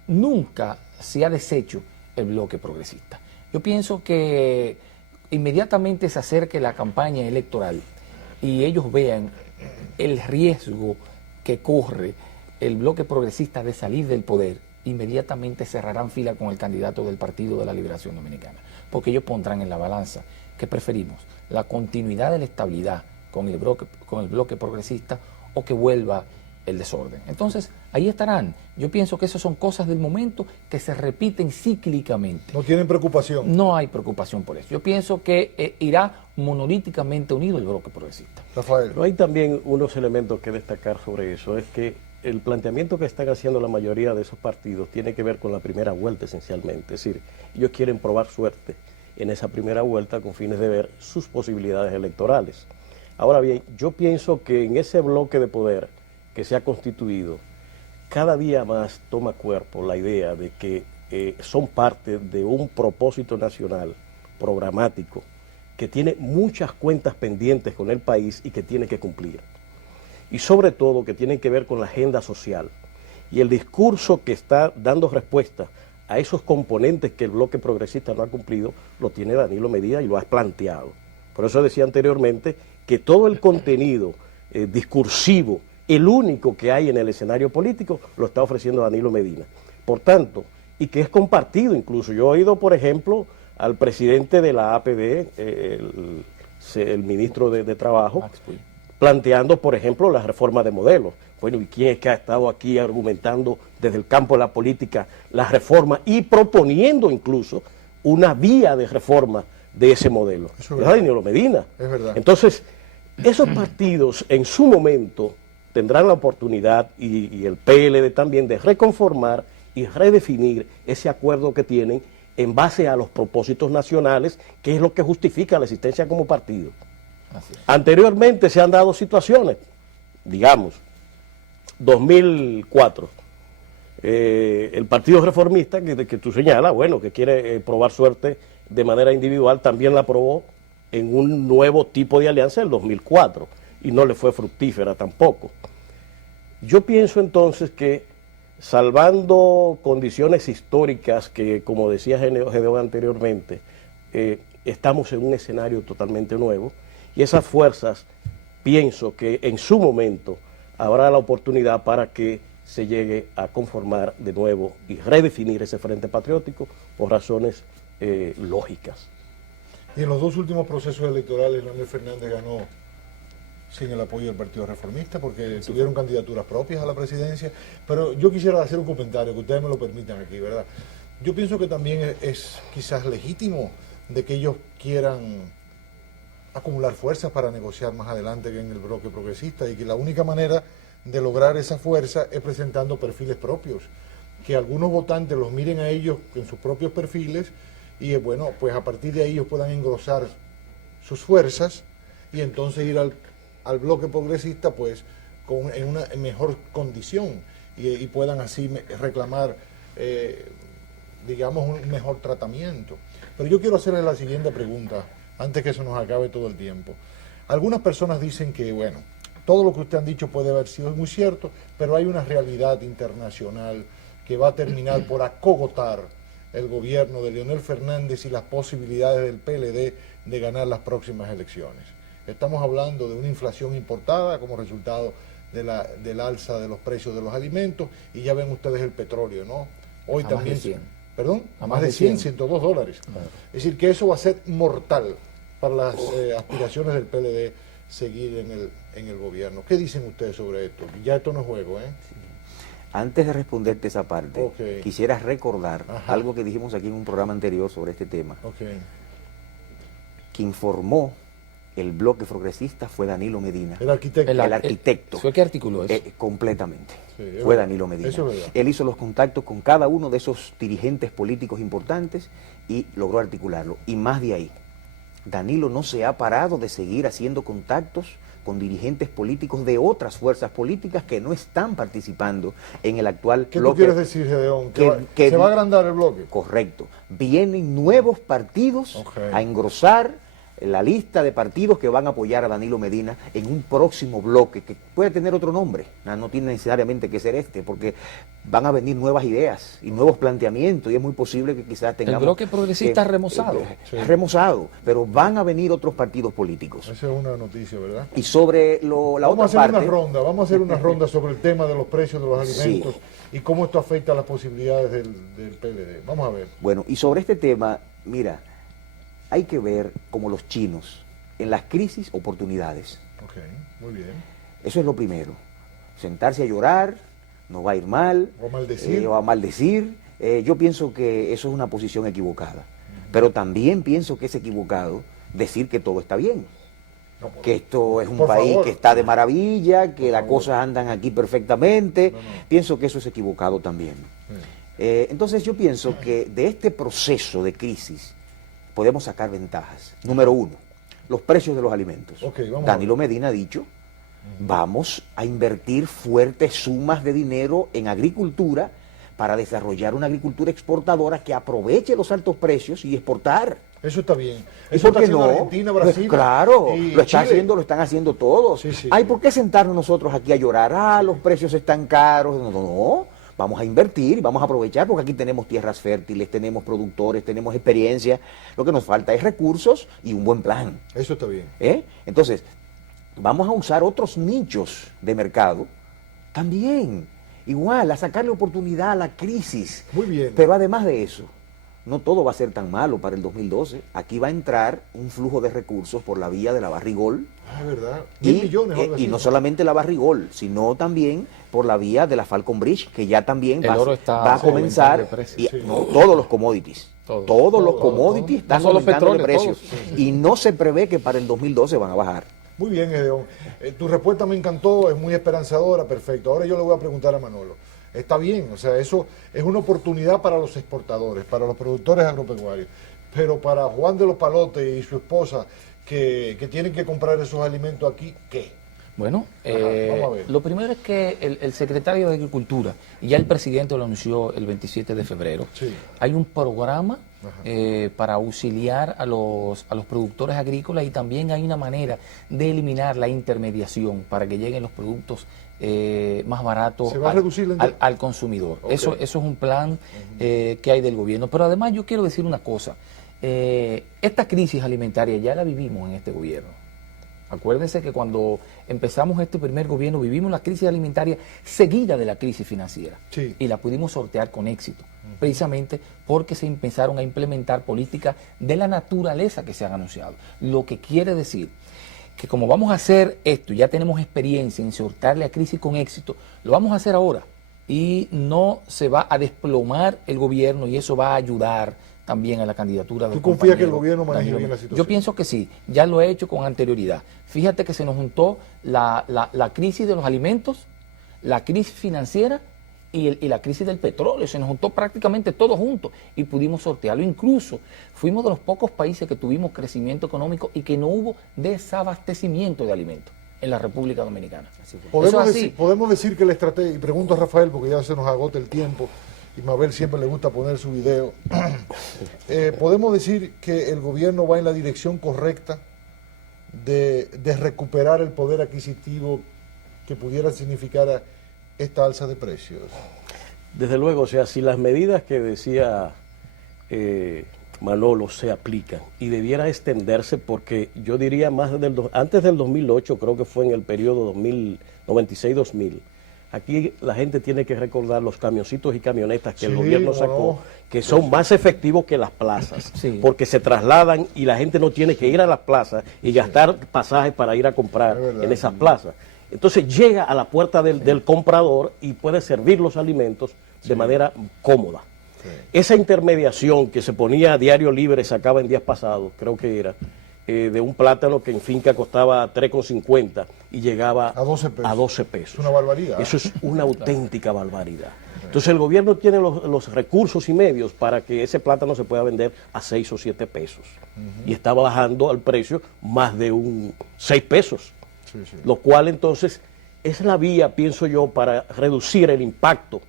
nunca se ha deshecho el bloque progresista. Yo pienso que inmediatamente se acerque la campaña electoral y ellos vean el riesgo que corre el bloque progresista de salir del poder, inmediatamente cerrarán fila con el candidato del Partido de la Liberación Dominicana, porque ellos pondrán en la balanza que preferimos, la continuidad de la estabilidad con el bloque progresista o que vuelva el desorden. Entonces, ahí estarán. Yo pienso que esas son cosas del momento que se repiten cíclicamente. ¿No tienen preocupación? No hay preocupación por eso. Yo pienso que irá monolíticamente unido el bloque progresista. Rafael. Pero hay también unos elementos que destacar sobre eso. Es que el planteamiento que están haciendo la mayoría de esos partidos tiene que ver con la primera vuelta esencialmente. Es decir, ellos quieren probar suerte en esa primera vuelta con fines de ver sus posibilidades electorales. Ahora bien, yo pienso que en ese bloque de poder que se ha constituido, cada día más toma cuerpo la idea de que son parte de un propósito nacional programático que tiene muchas cuentas pendientes con el país y que tiene que cumplir. Y sobre todo que tienen que ver con la agenda social. Y el discurso que está dando respuesta a esos componentes que el bloque progresista no ha cumplido, lo tiene Danilo Medina y lo ha planteado. Por eso decía anteriormente que todo el contenido discursivo, el único que hay en el escenario político, lo está ofreciendo Danilo Medina. Por tanto, y que es compartido incluso. Yo he oído, por ejemplo, al presidente de la APD, el ministro de Trabajo, planteando, por ejemplo, la reforma de modelos. Bueno, ¿y quién es que ha estado aquí argumentando desde el campo de la política la reforma y proponiendo incluso una vía de reforma de ese modelo? Es Danilo Medina. Es verdad. Entonces, esos partidos en su momento tendrán la oportunidad, y el PLD también, de reconformar y redefinir ese acuerdo que tienen en base a los propósitos nacionales, que es lo que justifica la existencia como partido. Anteriormente se han dado situaciones, digamos, 2004, el Partido Reformista, que tú señalas, bueno, que quiere probar suerte de manera individual, también la probó en un nuevo tipo de alianza en el 2004, y no le fue fructífera tampoco. Yo pienso entonces que, salvando condiciones históricas que, como decía Gedeón anteriormente, estamos en un escenario totalmente nuevo, y esas fuerzas, pienso que en su momento habrá la oportunidad para que se llegue a conformar de nuevo y redefinir ese frente patriótico por razones lógicas. Y en los dos últimos procesos electorales, Leonel Fernández ganó sin el apoyo del Partido Reformista, porque tuvieron candidaturas propias a la presidencia. Pero yo quisiera hacer un comentario, que ustedes me lo permitan aquí, ¿verdad? Yo pienso que también es quizás legítimo de que ellos quieran acumular fuerzas para negociar más adelante en el bloque progresista, y que la única manera de lograr esa fuerza es presentando perfiles propios, que algunos votantes los miren a ellos en sus propios perfiles y bueno, pues a partir de ahí ellos puedan engrosar sus fuerzas y entonces ir al bloque progresista pues en una mejor condición y puedan así reclamar digamos un mejor tratamiento. Pero yo quiero hacerle la siguiente pregunta antes que se nos acabe todo el tiempo. Algunas personas dicen que bueno, todo lo que usted han dicho puede haber sido muy cierto, pero hay una realidad internacional que va a terminar por acogotar el gobierno de Leonel Fernández y las posibilidades del PLD de ganar las próximas elecciones. Estamos hablando de una inflación importada como resultado del alza de los precios de los alimentos y ya ven ustedes el petróleo, ¿no? Hoy a también... Más de 100. ¿Perdón? A más de 100, $102. Claro. Es decir, que eso va a ser mortal para las aspiraciones del PLD seguir en el gobierno. ¿Qué dicen ustedes sobre esto? Ya esto no es juego, ¿eh? Sí. Antes de responderte esa parte, quisiera recordar algo que dijimos aquí en un programa anterior sobre este tema. Quien formó el bloque progresista fue Danilo Medina. El arquitecto. El arquitecto. ¿Fue que articuló eso? Completamente. Sí, fue Danilo Medina. Eso es verdad. Él hizo los contactos con cada uno de esos dirigentes políticos importantes y logró articularlo. Y más de ahí, Danilo no se ha parado de seguir haciendo contactos con dirigentes políticos de otras fuerzas políticas que no están participando en el actual bloque. ¿Qué tú quieres decir, Gedeón? ¿Que se va a agrandar el bloque? Correcto. Vienen nuevos partidos a engrosar la lista de partidos que van a apoyar a Danilo Medina en un próximo bloque, que puede tener otro nombre, no tiene necesariamente que ser este, porque van a venir nuevas ideas y nuevos planteamientos, y es muy posible que quizás tengamos... El bloque progresista remozado. Remozado, pero van a venir otros partidos políticos. Esa es una noticia, ¿verdad? Y sobre la otra parte... Vamos a hacer una ronda sobre el tema de los precios de los alimentos y cómo esto afecta a las posibilidades del PLD. Vamos a ver. Bueno, y sobre este tema, mira... Hay que ver, como los chinos, en las crisis, oportunidades. Ok, muy bien. Eso es lo primero. Sentarse a llorar, no va a ir mal. O maldecir. O a maldecir. Yo pienso que eso es una posición equivocada. Pero también pienso que es equivocado decir que todo está bien. No, que esto es un país que está de maravilla, que las cosas andan aquí perfectamente. Pienso que eso es equivocado también. Entonces yo pienso que de este proceso de crisis podemos sacar ventajas. Número uno, los precios de los alimentos. Danilo Medina ha dicho, vamos a invertir fuertes sumas de dinero en agricultura para desarrollar una agricultura exportadora que aproveche los altos precios y exportar. Eso está bien. Eso está haciendo Argentina, Brasil. Claro, lo están haciendo todos. ¿Por qué sentarnos nosotros aquí a llorar? Los precios están caros. No. Vamos a invertir, vamos a aprovechar, porque aquí tenemos tierras fértiles, tenemos productores, tenemos experiencia. Lo que nos falta es recursos y un buen plan. Eso está bien. Entonces, vamos a usar otros nichos de mercado también. Igual, a sacarle oportunidad a la crisis. Muy bien. Pero además de eso, no todo va a ser tan malo para el 2012. Aquí va a entrar un flujo de recursos por la vía de la Barrigol. Ah, ¿verdad? 10 millones. Y no solamente la Barrigol, sino también por la vía de la Falcon Bridge, que ya también va a comenzar. Todos los commodities. Todos los commodities están aumentando de precios. Y no se prevé que para el 2012 van a bajar. Muy bien, Gedeón. Tu respuesta me encantó, es muy esperanzadora, perfecto. Ahora yo le voy a preguntar a Manolo. Está bien, o sea, eso es una oportunidad para los exportadores, para los productores agropecuarios, pero para Juan de los Palotes y su esposa, que tienen que comprar esos alimentos aquí, ¿qué? Bueno, lo primero es que el secretario de Agricultura, y ya el presidente lo anunció el 27 de febrero, hay un programa para auxiliar a los productores agrícolas, y también hay una manera de eliminar la intermediación para que lleguen los productos más baratos al consumidor. Eso es un plan que hay del gobierno. Pero además yo quiero decir una cosa, esta crisis alimentaria ya la vivimos en este gobierno. Acuérdense que cuando empezamos este primer gobierno vivimos la crisis alimentaria seguida de la crisis financiera, y la pudimos sortear con éxito, precisamente porque se empezaron a implementar políticas de la naturaleza que se han anunciado. Lo que quiere decir que como vamos a hacer esto, ya tenemos experiencia en sortear la crisis con éxito, lo vamos a hacer ahora, y no se va a desplomar el gobierno, y eso va a ayudar también a la candidatura del compañero. ¿Tú confías que el gobierno maneje bien la situación? Yo pienso que sí, ya lo he hecho con anterioridad. Fíjate que se nos juntó la crisis de los alimentos la crisis financiera y la crisis del petróleo. Se nos juntó prácticamente todo junto y pudimos sortearlo. Incluso fuimos de los pocos países que tuvimos crecimiento económico y que no hubo desabastecimiento de alimentos en la República Dominicana. Podemos decir que la estrategia, y pregunto a Rafael porque ya se nos agota el tiempo, y Mabel siempre le gusta poner su video, podemos decir que el gobierno va en la dirección correcta de recuperar el poder adquisitivo que pudiera significar esta alza de precios. Desde luego, o sea, si las medidas que decía Manolo se aplican y debiera extenderse, porque yo diría antes del 2008, creo que fue en el periodo 96-2000, aquí la gente tiene que recordar los camioncitos y camionetas que el gobierno sacó, que son más efectivos que las plazas, porque se trasladan y la gente no tiene que ir a las plazas y gastar pasajes para ir a comprar en esas plazas. Entonces llega a la puerta del comprador y puede servir los alimentos de manera cómoda. Esa intermediación que se ponía a Diario Libre, sacaba en días pasados, creo que era, de un plátano que en finca costaba 3,50 y llegaba a 12 pesos. Es una barbaridad. Eso es una auténtica barbaridad. Entonces el gobierno tiene los recursos y medios para que ese plátano se pueda vender a 6 o 7 pesos. Y está bajando al precio más de 6 pesos. Lo cual entonces es la vía, pienso yo, para reducir el impacto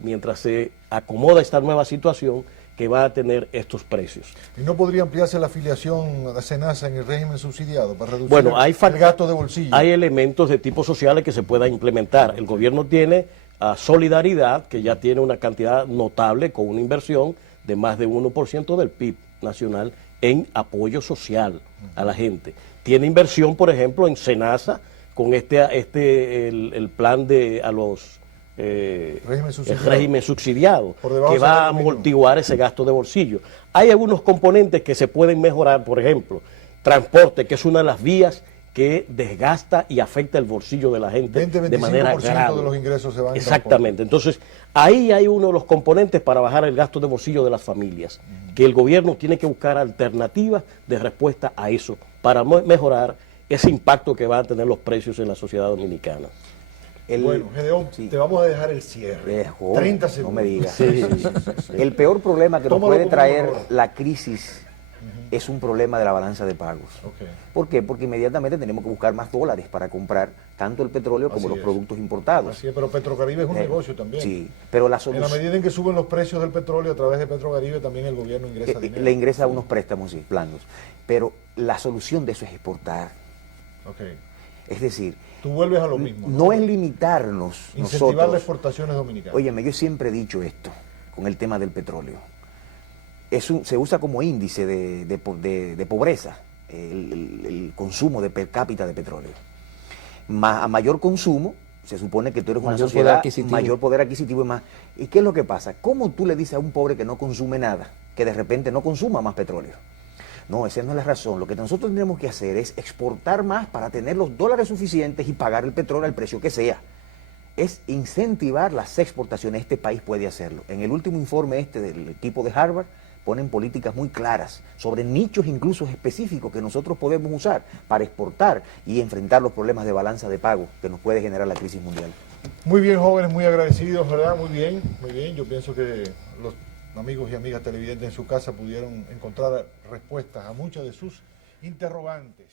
mientras se acomoda esta nueva situación que va a tener estos precios. ¿Y no podría ampliarse la afiliación a SENASA en el régimen subsidiado para reducir el gasto de bolsillo? Hay elementos de tipo sociales que se puedan implementar. El gobierno tiene Solidaridad, que ya tiene una cantidad notable con una inversión de más de 1% del PIB nacional en apoyo social a la gente. Tiene inversión, por ejemplo, en SENASA con el plan a los régimen subsidiado, que va a amortiguar ese gasto de bolsillo. Hay algunos componentes que se pueden mejorar, por ejemplo, transporte, que es una de las vías que desgasta y afecta el bolsillo de la gente de manera grave. De los ingresos se van Exactamente. Entonces, ahí hay uno de los componentes para bajar el gasto de bolsillo de las familias, que el gobierno tiene que buscar alternativas de respuesta a eso, para mejorar ese impacto que van a tener los precios en la sociedad dominicana. Bueno, Gedeón, te vamos a dejar el cierre. 30 segundos. No me digas. El peor problema que nos puede traer la crisis es un problema de la balanza de pagos. ¿Por qué? Porque inmediatamente tenemos que buscar más dólares para comprar tanto el petróleo como los productos importados. Así es, pero Petrocaribe es un negocio también. Sí, pero la solución... En la medida en que suben los precios del petróleo a través de Petrocaribe, también el gobierno ingresa dinero. Le ingresa unos préstamos, sí, blandos. Pero la solución de eso es exportar. Es decir... Tú vuelves a lo mismo. No es limitarnos incentivar las exportaciones dominicanas. Óyeme, yo siempre he dicho esto con el tema del petróleo. Se usa como índice de pobreza el consumo de per cápita de petróleo. A mayor consumo, se supone que tú eres una sociedad mayor poder adquisitivo y más. ¿Y qué es lo que pasa? ¿Cómo tú le dices a un pobre que no consume nada, que de repente no consuma más petróleo? No, esa no es la razón. Lo que nosotros tenemos que hacer es exportar más para tener los dólares suficientes y pagar el petróleo al precio que sea. Es incentivar las exportaciones. Este país puede hacerlo. En el último informe del equipo de Harvard, ponen políticas muy claras sobre nichos incluso específicos que nosotros podemos usar para exportar y enfrentar los problemas de balanza de pago que nos puede generar la crisis mundial. Muy bien, jóvenes, muy agradecidos, ¿verdad? Muy bien, muy bien. Yo pienso que los amigos y amigas televidentes en su casa pudieron encontrar respuestas a muchas de sus interrogantes.